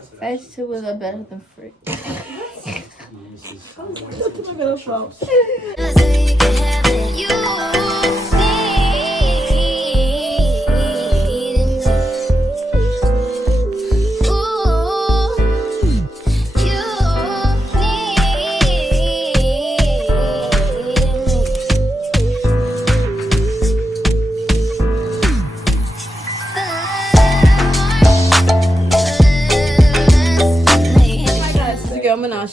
Vegetables are better than fruit.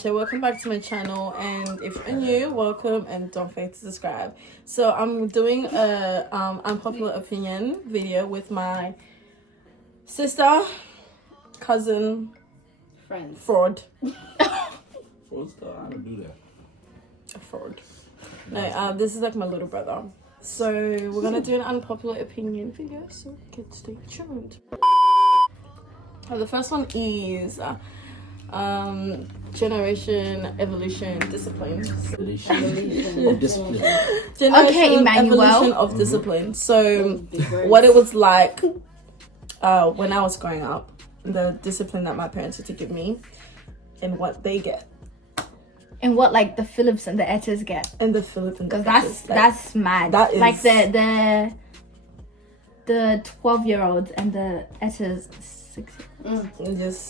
Welcome back to my channel, and if you're new, welcome, and don't forget to subscribe. So I'm doing a unpopular opinion video with my sister, cousin, friend, fraud. Fraudster? I don't do that. A fraud. No, this is like my little brother. So we're gonna do an unpopular opinion video, so stay tuned. The first one is generation evolution discipline. Discipline. Okay, Emmanuel. Evolution of discipline. So what it was like when I was growing up, the discipline that my parents used to give me, and what they get, and what like the Phillips and the Etters get, and the Phillips and the Etters. That's mad. That is like the 12-year-olds and the Etters. Just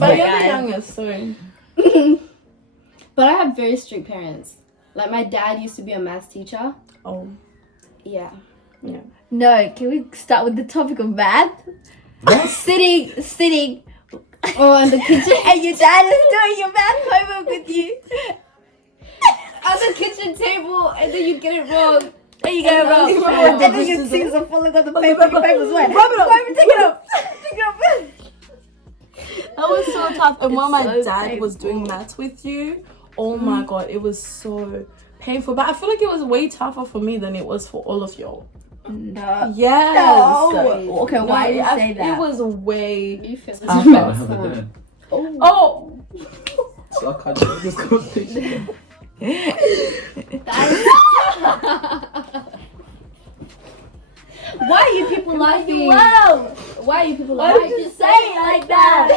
but you're the youngest, so. But I have very strict parents. Like my dad used to be a maths teacher. Oh, yeah. No, can we start with the topic of math? sitting on the kitchen, and your dad is doing your math homework with you on the kitchen table, and then you get it wrong. There you go, bro. And then your tears are falling on the paper. Your paper's wet. Rub it up. Take it up. Take it up. That was so tough. And when my dad was doing maths with you, oh my god, it was so painful. But I feel like it was way tougher for me than it was for all of y'all. No. Yes. No. Okay, why do you say that? It was way. You feel I have a dad. Oh. So I can't do this conversation. Why are you people laughing? Why are you people laughing? Why did you say it like that?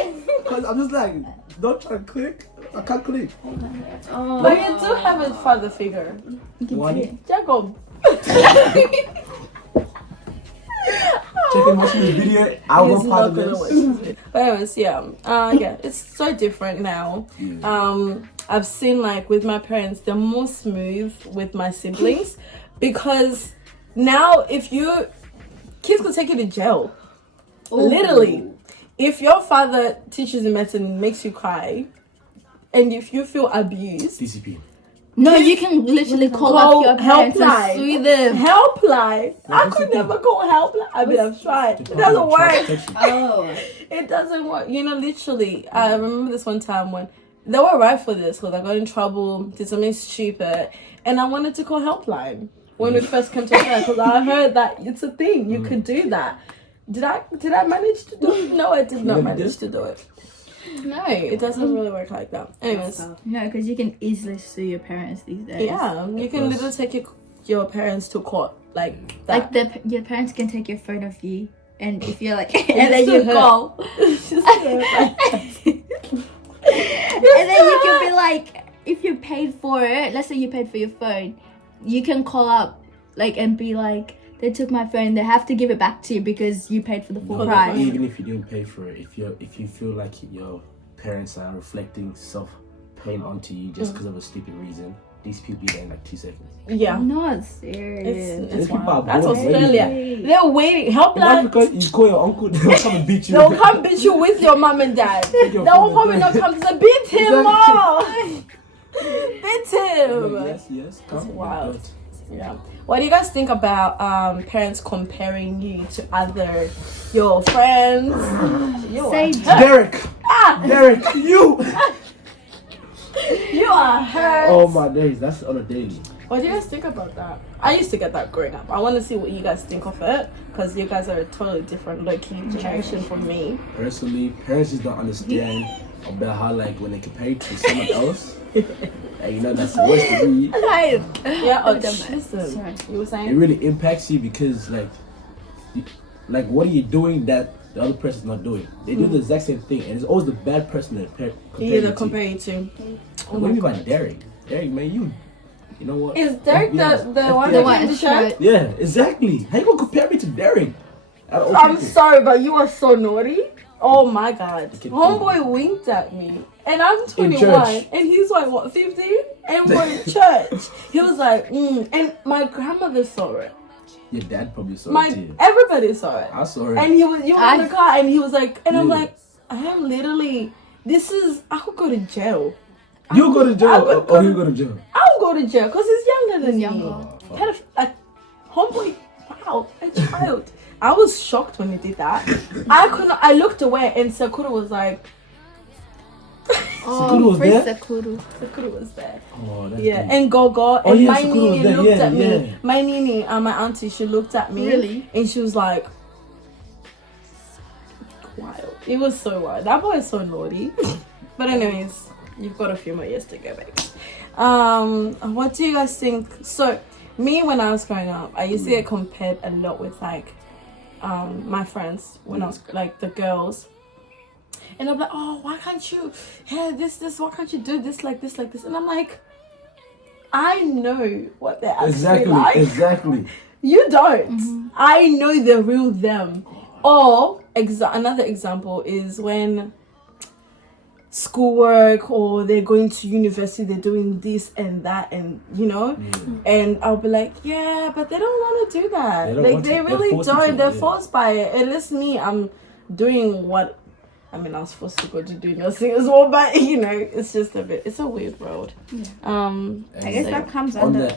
Because I'm just like, don't try to click. I can't click. Oh. But you do have a father figure. One. Jacob. Check and watch this video. I will part of this. But anyways, yeah, it's so different now. I've seen, like, with my parents, they're more smooth with my siblings because now if kids could take you to jail. Ooh. Literally. If your father teaches you medicine and makes you cry, and if you feel abused, DCP. No, you can literally call up your parents and sue them. Helpline. I could never call helpline. I mean, I've tried. It doesn't work. It doesn't work. You know, literally, I remember this one time when they were right for this because I got in trouble, did something stupid, and I wanted to call helpline when we first came to Australia because I heard that it's a thing. You could do that. Did I manage to do it? No, I did not manage to do it. No, it doesn't really work like that. Anyways. No, because you can easily sue your parents these days. Yeah, you can literally take your parents to court like that. Like your parents can take your phone off you, and if you're like, and then you call. And then you can be like, if you paid for it, let's say you paid for your phone, you can call up like and be like, they took my phone, they have to give it back to you because you paid for the full price. Even if you didn't pay for it, if you feel like your parents are reflecting self-pain onto you just because of a stupid reason, these people be there in like 2 seconds. Yeah. I'm not serious. It's That's Australia. They're waiting. Helpline. Because you call your uncle, they'll come and beat you. They'll come beat you with your mom and dad. They will probably not come to beat him more. Beat him. Yes. That's wild. Yeah. What do you guys think about parents comparing you to your friends? Say Derek. Derek, you. You are hurt. Oh my days, that's on a daily. What do you guys think about that? I used to get that growing up. I want to see what you guys think of it because you guys are a totally different low-key generation from me. Personally, parents just don't understand about how, like, when they compare you to someone else, and you know that's the worst to be. Yeah, listen. You were saying? It really impacts you because, like, what are you doing that the other person's not doing. They do the exact same thing, and it's always the bad person that compare you to. What do you mean by daring? Daring, man, you know what? Is Derek the one that in the shirt? Yeah, exactly. How you gonna compare me to Derek? I'm sorry, but you are so naughty. Oh my god. Homeboy winked at me. And I'm 21. And he's like, what, 15? And we're in church. He was like, And my grandmother saw it. Your dad probably saw it too. Everybody saw it. I saw it. And you were in the car and he was like, and I'm like, I am literally, I could go to jail. You go to jail or you go to jail? I'll go to jail because he's younger than me. Homeboy, wow, a child. I was shocked when he did that. I looked away and Sakura was like, Sakura was there? Sakura was there. Oh, that's good. And Gogo and my Nini looked at me. My Nini, my auntie, she looked at me. Really? And she was like, wild. It was so wild. That boy is so naughty. But anyways, you've got a few more years to go, baby. What do you guys think? So, me, when I was growing up, I used to get compared a lot with like my friends when I was like the girls, and I'm like, oh, why can't you this why can't you do this like this, and I'm like, I know what they're actually like. Exactly. You don't. I know the real them. Or another example is when schoolwork or they're going to university, they're doing this and that, and and I'll be like, yeah, but they don't want to do that. They really don't. They're forced by it. At least me, I'm doing what I was supposed to go to do nursing as well, but it's just it's a weird world. I guess that comes under go.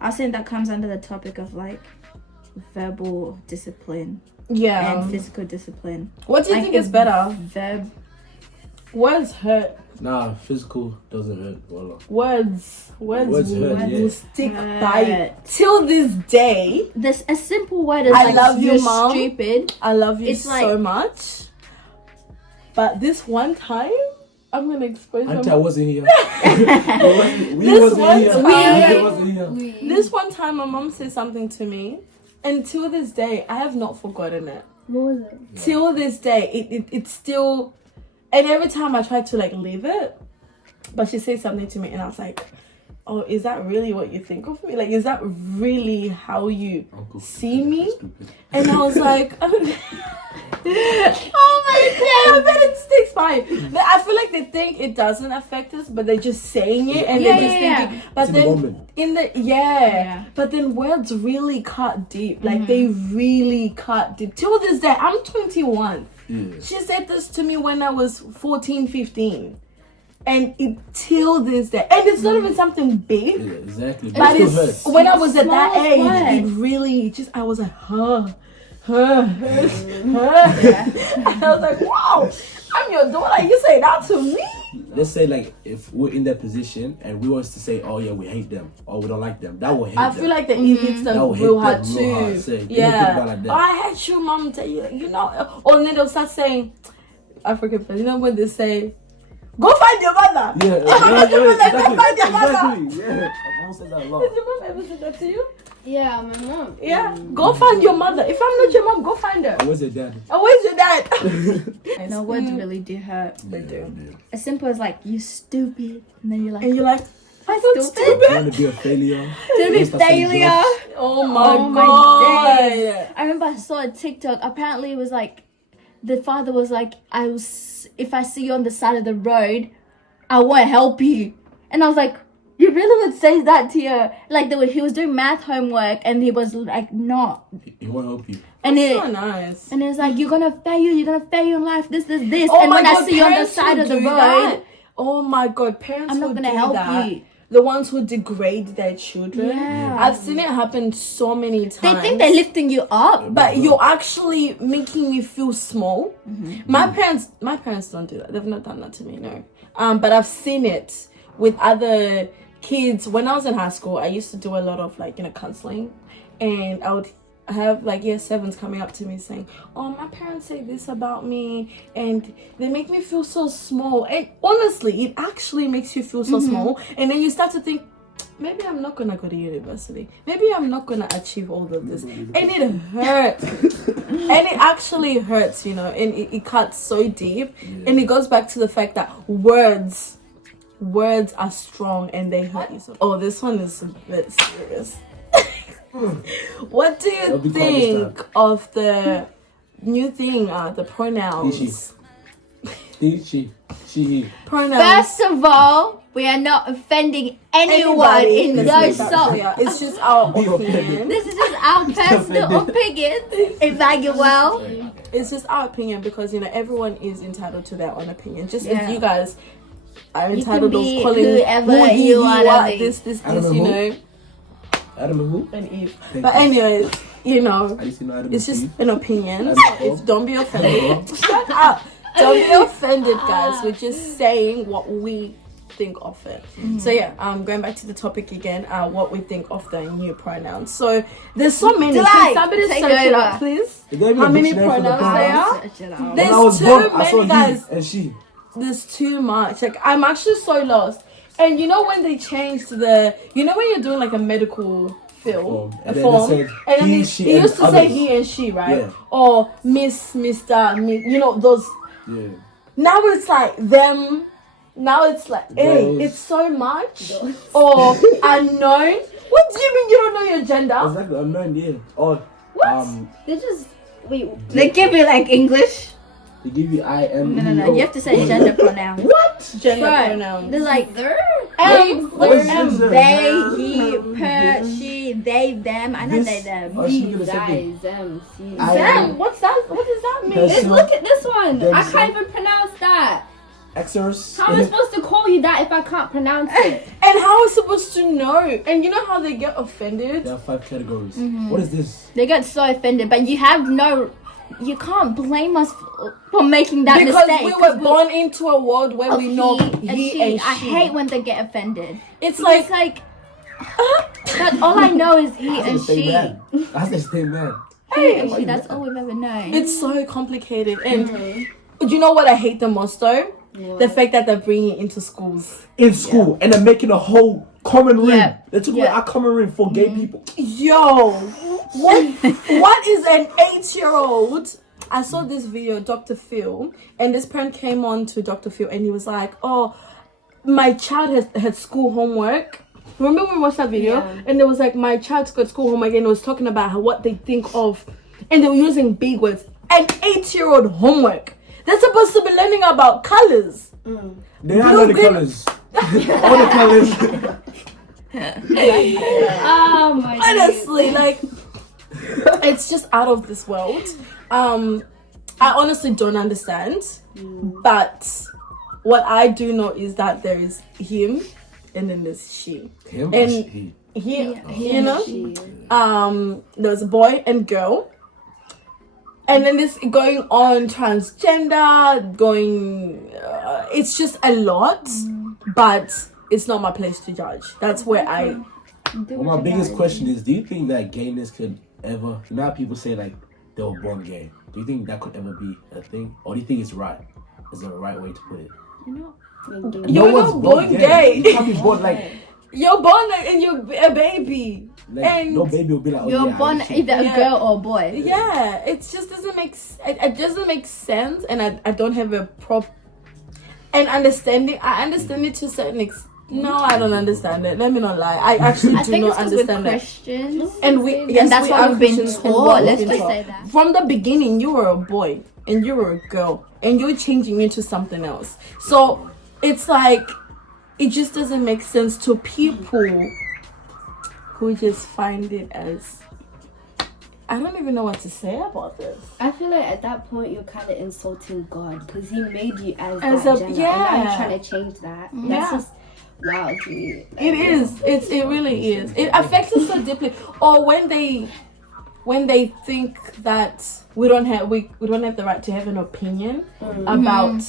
I was saying that comes under the topic of like verbal discipline. Yeah. And physical discipline. What do you think is better? Words hurt. Nah, physical doesn't hurt. Voila. Words will stick by you. Till this day. This a simple word is I love you, Mom. Stupid. I love you so much. But this one time, I'm gonna expose I wasn't here. This one time, my mom said something to me, and till this day, I have not forgotten it. What was it? Yeah. Till this day, it's still, and every time I try to like leave it, but she said something to me, and I was like, oh, is that really what you think of me? Like, is that really how you see me? And I was like, oh my god, I bet it sticks by. But I feel like they think it doesn't affect us, but they're just saying it and they're just thinking. But then but then words really cut deep. Like they really cut deep. Till this day, I'm 21. She said this to me when I was 14, 15. And till this day, and it's not even something big. Yeah, exactly. But it's when I was at that age, it really just, I was like, And I was like, wow, I'm your daughter. You say that to me? Let's say like if we're in that position and we was to say, oh yeah, we hate them or we don't like them, that will hate them. I feel like the hits them real hard too. Yeah. Oh, I hate you, Mom. Or then they'll start saying, African people, when they say, go find your mother. Yeah, go find your mother. Yeah, I've also said that a lot. Has your mom ever said that to you? Yeah, my mom. Yeah, go find your mother. If I'm not your mom, go find her. Where's your dad? Where's your dad? No, words really do hurt. They do. As simple as like, you stupid. And then you're like, I'm stupid. You want to be a failure. To be failure. Oh my god. I remember I saw a TikTok. Apparently it was like, the father was like, if I see you on the side of the road, I won't help you. And I was like, you really would say that to your, like he was doing math homework and he was like, no. He won't help you. And That's so nice. And it's like, you're gonna fail in life, this. Oh, and when I see you on the side of the road, oh my god, parents I'm not gonna help you. The ones who degrade their children. Yeah. I've seen it happen so many times. They think they're lifting you up. But you're actually making me feel small. My parents don't do that. They've not done that to me, no. But I've seen it with other kids. When I was in high school, I used to do a lot of counseling. And I would have year 7s coming up to me saying, oh, my parents say this about me and they make me feel so small. And honestly, it actually makes you feel so small. And then you start to think, maybe I'm not gonna go to university. Maybe I'm not gonna achieve all of this. And it hurts. And it actually hurts, you know, and it cuts so deep. Yeah. And it goes back to the fact that words are strong and they hurt you. Oh, this one is a bit serious. What do you think of the new thing, the pronouns? She. Pronouns. First of all, we are not offending anyone in those songs. It's just our opinion. This is just our personal opinion, Emmanuel. It's just our opinion because, you know, everyone is entitled to their own opinion. Just as you guys are entitled to calling whoever you want. This, you know. Adam and who? And Eve. But anyways, you know, it's just an opinion. Don't be offended. Shut up. Don't be offended, guys. We're just saying what we think of it. So yeah, going back to the topic again, what we think of the new pronouns. So there's so many. Can somebody search it up, please? How many pronouns there are? There's too many, guys. And she. There's too much. Like, I'm actually so lost. And you know when they changed when you're doing like a medical form, and then he used to say he and she, right? Yeah. Or Miss, Mr, you know, those. Yeah. Now it's like them. Now it's like, hey, it's so much. Or unknown. What do you mean you don't know your gender? Exactly, unknown, yeah. Or what? They give you like English. They give you I, M, No. You have to say gender pronouns. What? Gender pronouns. They're like they, he, her, she, they, them. I know they, them. These guys, them, she. Them. What's that? What does that mean? Look at this one. I can't even pronounce that. Exers. How am I supposed to call you that if I can't pronounce it? And how am I supposed to know? And you know how they get offended? There are 5 categories. What is this? They get so offended, but you can't blame us for making that because mistake. Because we were born into a world where we know he and she. I hate when they get offended. It's like that's all I know is he and she. That's the same man. He and she, that's all we've ever known. It's so complicated. And do you know what I hate the most though? What? The fact that they're bringing it into schools. In school, and they're making a whole common room. They're talking about a common room for gay people. Yo, what is an 8-year-old? I saw this video, Dr. Phil, and this parent came on to Dr. Phil, and he was like, "Oh, my child had school homework." Remember when we watched that video? Yeah. And there was like, "My child's got school homework," and it was talking about what they think of, and they were using big words. An 8-year-old homework. They're supposed to be learning about colors. They are the colors. All the colors. Oh my God. Honestly, like, it's just out of this world. I honestly don't understand. But what I do know is that there is him and then there's she. Him and she? He, you know? There's a boy and girl. And then this going on transgender, it's just a lot, but it's not my place to judge. That's where my biggest question is, do you think that gayness could ever, you know how people say like they were born gay, do you think that could ever be a thing? Or do you think it's right? Is there a right way to put it? You're not born gay. You can't be born like... You're born and you're a baby. Like, and no baby will be like, you're born either a girl or a boy. Yeah, it just doesn't make it doesn't make sense, and I don't have a understanding. I understand it to a certain extent. No, I don't understand it. Let me not lie. I actually do not understand it. Christians, and that's what we've been taught. Let's just say that from the beginning, you were a boy and you were a girl, and you're changing into something else. So it's like it just doesn't make sense to people who just find it as... I don't even know what to say about this. I feel like at that point you're kind of insulting God because he made you as that a gender. Yeah. And now you're trying to change that. That's just wow to me. It is. It really is. It affects us so deeply. Or when they think that we don't have the right to have an opinion about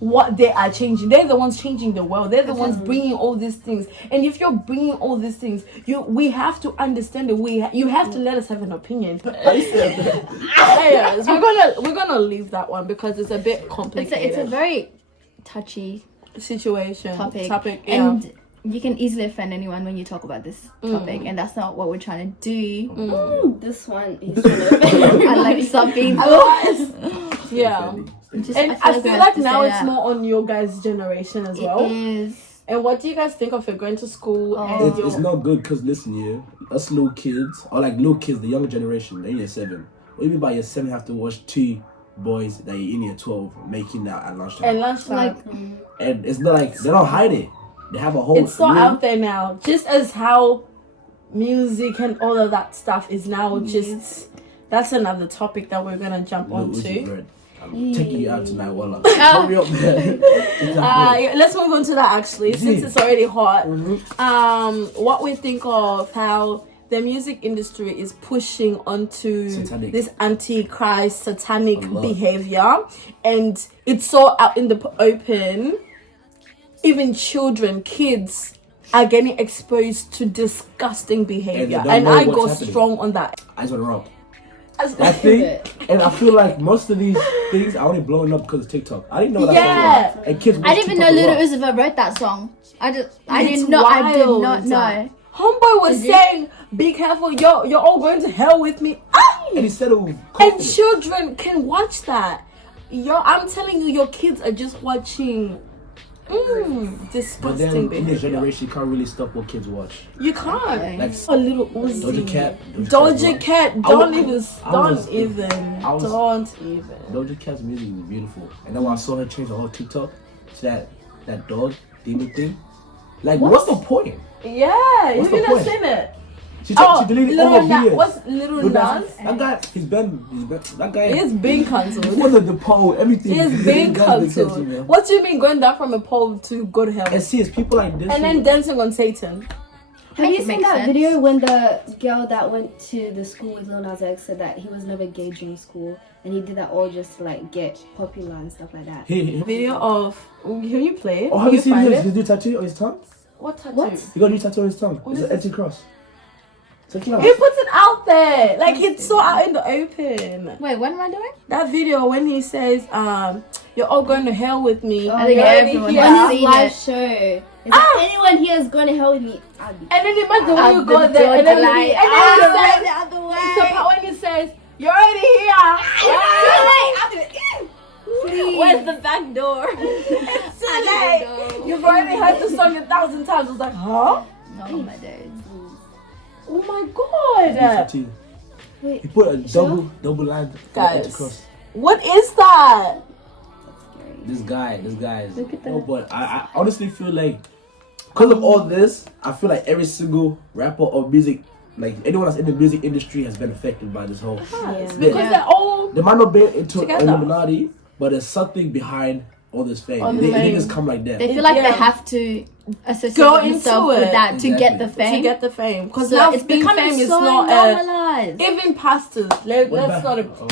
what they are changing. They're the ones changing the world. They're the ones bringing all these things. And if you're bringing all these things, we have to understand it. You have to let us have an opinion. Anyways, we're gonna leave that one because it's a bit complicated. It's a very touchy situation topic. Yeah. And you can easily offend anyone when you talk about this topic, and that's not what we're trying to do. This one is gonna I like some people. Yeah. Just, And I feel like now it's more on your guys' generation as well. It is. And what do you guys think of it going to school? It's not good because listen, us little kids, or like little kids, the younger generation, they're in year 7. What even by year 7 have to watch 2 boys that are in year 12 making that at lunchtime? And lunchtime. And it's not like they don't hide it. They have a whole. It's so out there now. Just as how music and all of that stuff is now just. That's another topic that we're gonna jump onto. I'm taking you out tonight, Walla. Hurry up, man. Let's move on to that actually, since it's already hot. What we think of how the music industry is pushing onto this antichrist satanic behavior, and it's so out in the open. Even kids are getting exposed to disgusting behavior, and I go strong on that. I just want to rub. I think, and I feel like most of these things are only blowing up because of TikTok. I didn't know that song was. And kids I didn't even know Little Uzi wrote that song. I did not know. Homeboy was saying, "Be careful, you're all going to hell with me." And he said it was and children can watch that. I'm telling you, your kids are just watching. Disgusting but then behavior. In this generation, you can't really stop what kids watch. You can't. Like a little Uzi. Doja Cat. Doja Cat. Don't even. Doja Cat's music is beautiful, and then when I saw her change the whole TikTok to that dog demon thing, like what's the point? Yeah, you didn't seen it. She deleted all her videos. What's Little Nas? That guy, that guy is being cancelled. He was on the pole, everything. He's being cancelled. What do you mean going down from a pole to go to hell? And see, it's people like this. And then dancing on Satan. Have you seen that video when the girl that went to the school with Lil Nas X said that he was never gay during school, and he did that all just to like get popular and stuff like that? Video of, can you play it? Oh, have you seen his new tattoo on his tongue? What tattoo? What? He got a new tattoo on his tongue. It's an empty cross. He puts it out there, like it's so out in the open. Wait, what am I doing? That video when he says, "You're all going to hell with me." I think everyone on his live show. Is there anyone here is going to hell with me? And then imagine when you go there, and then he says, the other way. It's the part when he says, "You're already here." Please. Where's the back door? It's too late. You've already heard the song 1,000 times. I was like, huh? Oh my days. Oh my god! Wait, he put a double line across. What is that? This guy is. Oh, but I honestly feel like because of all this, I feel like every single rapper or music, like anyone that's in the music industry, has been affected by this whole. Because they're all. They might not be into Illuminati, but there's something behind all this fame. They just come like that. They feel like they have to associate themselves with that to get the fame. To get the fame. Because so now it's being becoming famous so not normalized. Even pastors.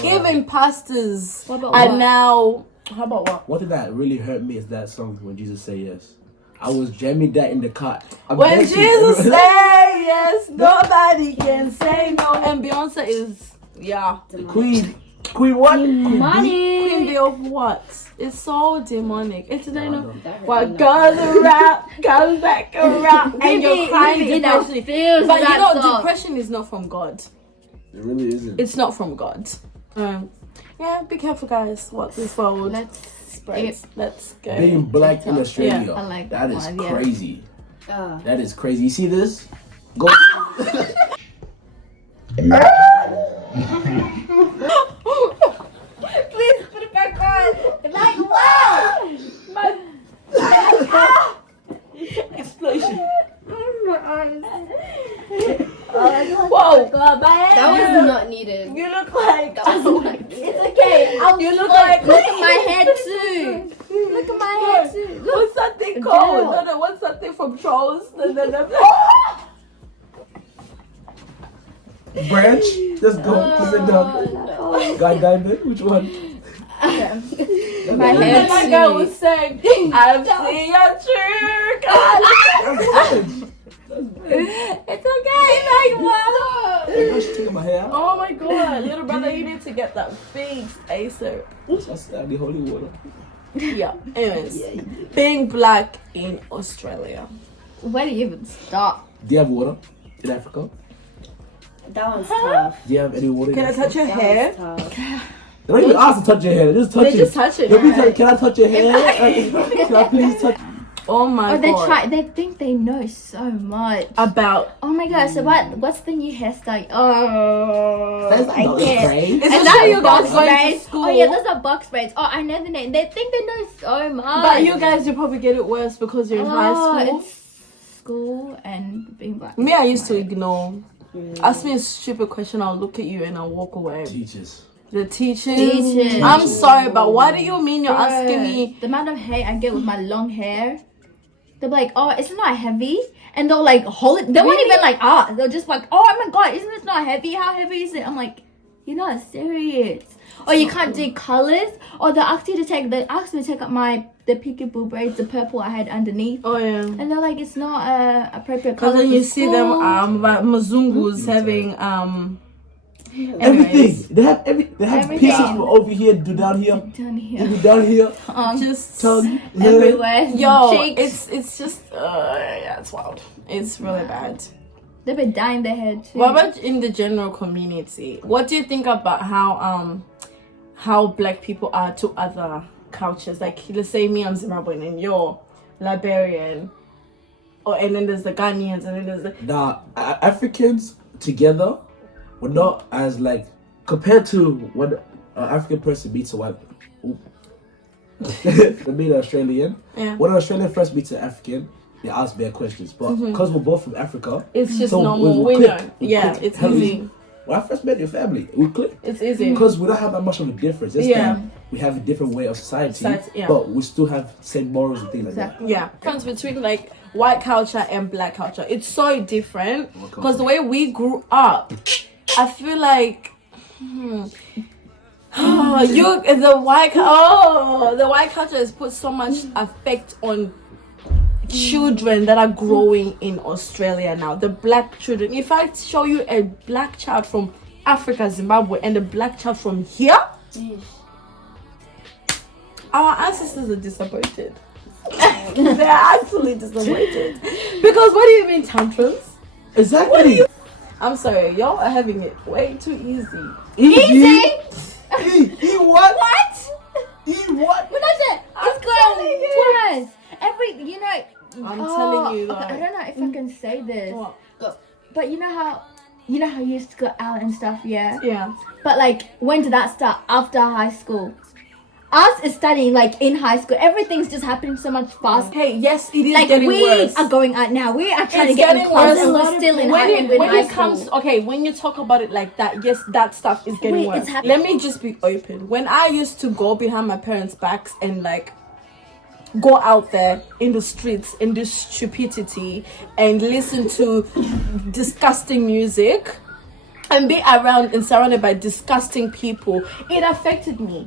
Even pastors are now. How about what? One thing that really hurt me is that song when Jesus say yes. I was jamming that in the car. When Jesus say yes, nobody can say no. And Beyonce is the Queen what? Queen Bee of what? It's so demonic. It's what goes around comes back around, and you're crying depression. But depression is not from God. It really isn't. It's not from God. Be careful, guys. What this world spreads. Let's go. Being black in Australia, I like that is crazy. Yeah. That is crazy. You see this? Go. Please put it back on. Like, wow! Explosion. Whoa! That was not needed. You look like. It's okay. You look like. Look at my head too. Look at my head too. What's that thing called? No, what's that thing from Trolls? Branch. Let's go. Put it down. God diamond. Which one? My head. My guy was saying, "I've seen your true God." It's okay, like wow. Oh my god, little brother, you need to get that fixed ASAP. That's the holy water. Yeah. Anyways, being black in Australia. Where do you even start? Do you have water in Africa? That one's tough. Do you have any water? Can I touch your hair? They don't even ask to touch your hair. They just touch it. They just touch it. They'll be like, can I touch your hair? Can I please touch? Oh my god. They think they know so much about. Oh my god. So what's the new hairstyle? Oh, That's I not can't. braids. Is And that that's you guys box going to braids. school? Oh yeah, those are box braids. Oh, I know the name. They think they know so much. But you guys, you probably get it worse because you're in high school. It's school and being black. Me, I used to ignore. Ask me a stupid question, I'll look at you and I'll walk away. Teachers. The teachers. Teachers. I'm sorry, but what do you mean you're Bruh, asking me? the amount of hate I get with my long hair. They're like, oh, it's not heavy, and they'll like hold it. They won't even like they'll just like, oh my god, isn't this not heavy? How heavy is it? I'm like, you're not serious. Or you can't do colors. Or they asked me to take up the peekaboo braids, the purple I had underneath. Oh yeah. And they're like, it's not appropriate Because color. then you see them Mazungus having Everything. They have Everything. pieces from over here to down here. down here, Down here. just Tongue. everywhere. yo, cheeks. it's just yeah, it's wild. It's really bad. They've been dyeing their hair too. What about in the general community? What do you think about how black people are to other cultures? Like, let's say me, I'm Zimbabwean and you're Liberian, and then there's the Ghanaians, and then there's the Africans together, we're not as like compared to when an African person meets a white. They meet an Australian. Yeah. When an Australian first meets an African, they ask bare questions, but because we're both from Africa, it's just so normal. we We click. know. We Yeah, click it's heavily. easy. When I first met your family, we clicked. It's easy. Because we don't have that much of a difference. Just Yeah. that we have a different way of society, Yeah. but we still have same morals and things like that. Yeah, difference between like white culture and black culture. It's so different because the way we grew up, I feel like the white culture has put so much effect on children that are growing in Australia now. The black children. If I show you a black child from Africa, Zimbabwe, and a black child from here, our ancestors are disappointed. They're actually disappointed. Because what do you mean tantrums? Exactly. I'm sorry, y'all are having it way too easy. Easy? E what? What? E what? When I said it's going twice. I'm telling you, okay, like, I don't know if I can say this. What? But you know how you used to go out and stuff, yeah? Yeah. But like, when did that start? After high school. Us is studying like in high school. Everything's just happening so much fast. Hey, yes, it is Like getting we worse. are going out now. We are trying It's to get in getting class, worse. and we're still in when high it school. comes, okay, when you talk about it like that, yes, that stuff is getting Wait, worse. it's happening. Let me just be open. When I used to go behind my parents' backs and like go out there in the streets and do stupidity and listen to disgusting music and be around and surrounded by disgusting people, it affected me.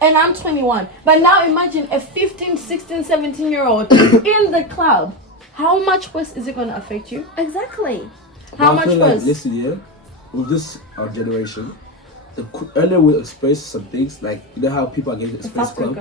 And I'm 21. But now imagine a 15, 16, 17-year-old in the club. How much worse is it going to affect you? Exactly. How I much feel like, worse? listen, yeah, with this generation, the earlier we expose some things, like you know how people are getting exposed club,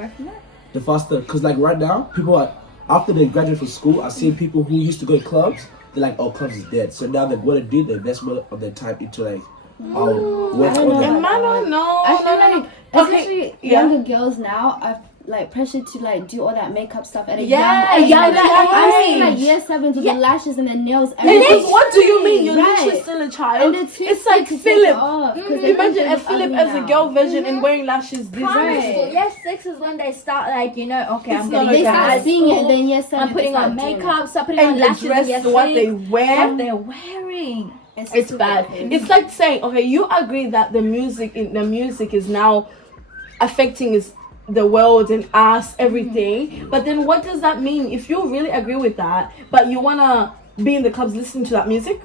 the faster. Because like right now, people are after they graduate from school, I see people who used to go to clubs. They're like, oh, clubs is dead. So now they're going to do the investment of their time into like, work I on don't that. know. I feel like, Okay, especially yeah. younger girls now are like pressured to like do all that makeup stuff at a Yeah, young age. yeah, Like, yeah, I'm yeah. seeing like year 7s with the lashes and the nails. Because what do you mean? You're Right. literally still a child. And they're It's like too Philip. off, 'cause they Imagine think a they're Philip ugly as a now. girl version and wearing lashes. Primary Design. school. Yes, 6 is when they start like, okay, I'm It's getting not They okay. start at seeing it, school. and then year 7 I'm putting they on start doing makeup, start putting And on the lashes dress, in year what they 6. wear. What they're wearing. It's bad. It's like saying, okay, you agree that the music is now affecting the world and us, everything. But then what does that mean? If you really agree with that, but you wanna be in the clubs listening to that music,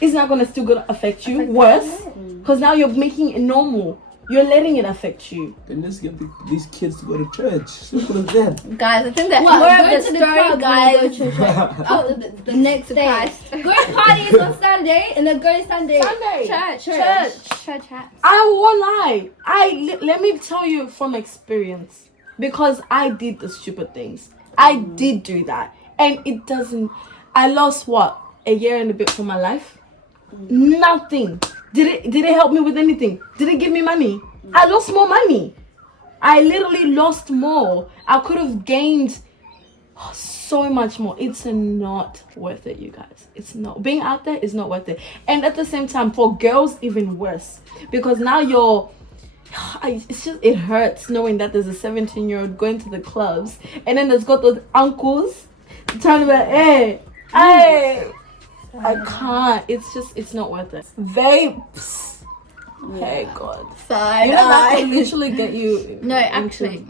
it's not gonna affect you worse. Because now you're making it normal. You're letting it affect you. Then let's get these kids to go to church. Simple as that. Guys, I think that Well, more go of the to the story, club, guys. go to church, right? After the next day. Christ. Go to parties on Saturday and then go to Sunday. Church. Church. I won't lie. Let me tell you from experience, because I did the stupid things. I did do that, And it doesn't. I lost what, a year and a bit from my life. Nothing. Did it help me with anything? Did it give me money? I lost more money. I literally lost more. I could have gained so much more. It's not worth it, you guys. It's not. Being out there is not worth it. And at the same time, for girls, even worse, because now it hurts knowing that there's a 17-year-old going to the clubs, and then there's got those uncles trying to be like, hey, I can't. It's not worth it. Vapes. Hey God. Side That could literally get you. No, actually.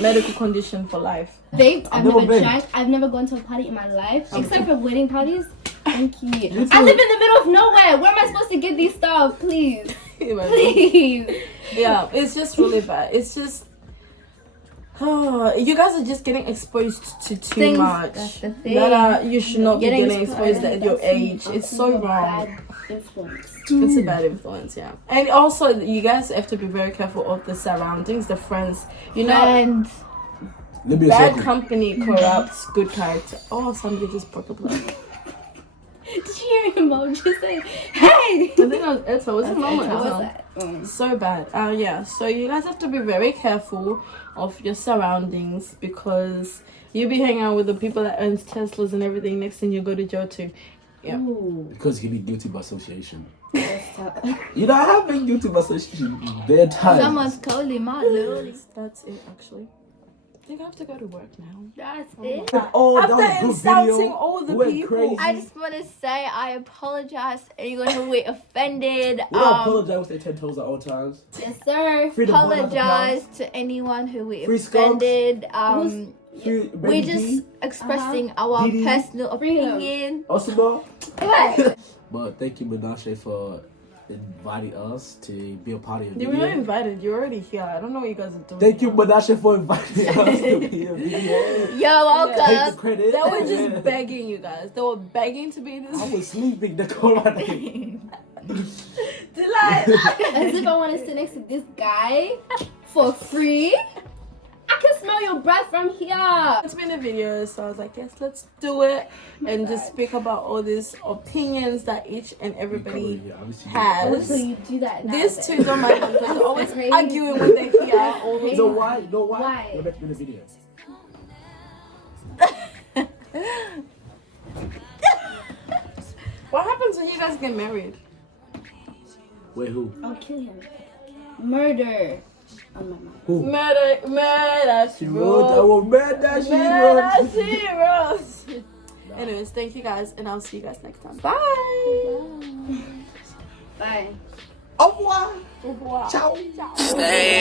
Medical condition for life. Vape, I've never drank. I've never gone to a party in my life, except for wedding parties. Thank you. I live in the middle of nowhere. Where am I supposed to get these stuff? Please. Please. Yeah, it's just really bad. It's just. You guys are just getting exposed to too much. That's the thing. You should not be getting exposed at your age. It's so wrong. Bad influence. It's a bad influence, yeah. And also, you guys have to be very careful of the surroundings, the friends. You know, bad company corrupts good character. Oh, somebody just broke a blood. Did you hear your mom just say, hey? I think it was Eto. Was it mom or Eto? So bad. Yeah. So you guys have to be very careful of your surroundings, because you be hanging out with the people that owns Teslas and everything. Next thing you go to jail too. Yeah. Ooh. Because you can be guilty by association. You know, I have been guilty by association bare times. Someone's calling my lord. That's it, actually. I think I have to go to work now. That's it. After insulting all the people, crazy. I just want to say I apologize to anyone who we offended. We don't apologize with their 10 toes at all times. Yes, sir. Freedom Apologize to anyone who we Free offended. We're just expressing our personal opinion. Also, Right. but thank you, Menashe, for inviting us to be a part of your you video. were not invited. You're already here. I don't know what you guys are doing. Thank you, Menashe, for inviting us to be a video. You're welcome. Take the credit. They were just begging you guys. They were begging to be in this. I was sleeping the corner. Delight. As if I want to sit next to this guy for free. I can smell your breath from here. It's been a video, so I was like, yes, let's do it and just speak about all these opinions that each and everybody has. So you do that now. These two don't mind because they're always arguing when they're here. You know why? You know why? Why? You're back in the video. What happens when you guys get married? Wait, who? I'll kill him. Murder. On my mom. Who? Murder, she I wrote. will murder, she wrote. She wrote. Anyways, thank you guys, and I'll see you guys next time. Bye. Bye. Au revoir. Au revoir. Ciao. Ciao. Stay